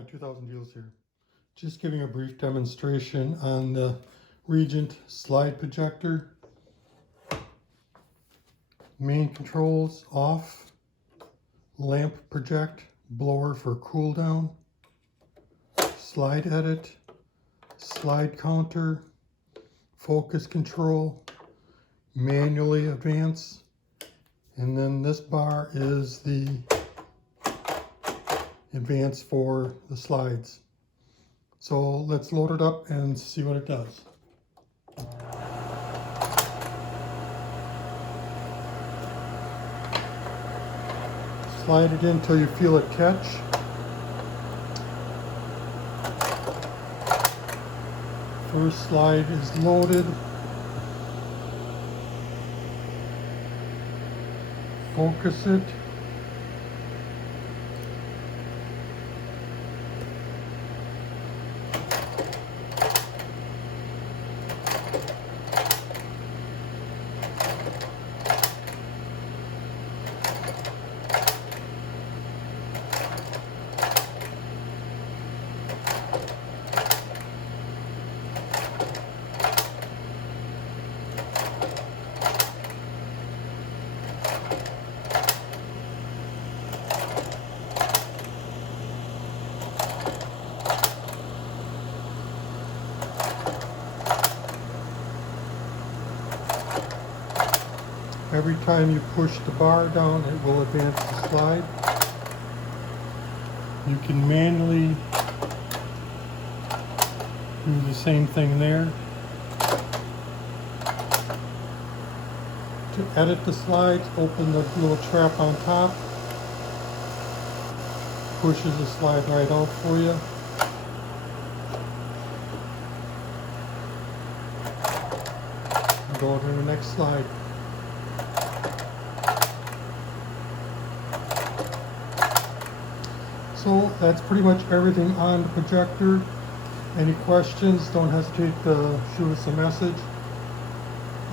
Hi, 2000 Deals here. Just giving a brief demonstration on the REGENT slide projector. Main controls off, lamp project, blower for cool down, slide edit, slide counter, focus control, manually advance, and then this bar is the advance for the slides. So let's load it up and see what it does. Slide it in until you feel it catch. First slide is loaded. Focus it. Every time you push the bar down, it will advance the slide. You can manually do the same thing there. To edit the slides, open the little trap on top. Pushes the slide right out for you. Go to the next slide. So that's pretty much everything on the projector. Any questions, don't hesitate to shoot us a message.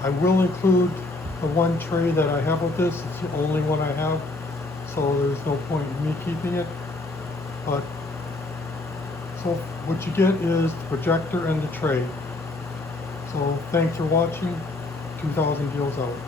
I will include the one tray that I have of this. It's the only one I have, so there's no point in me keeping it. But so what you get is the projector and the tray. So thanks for watching. 2000 Deals out.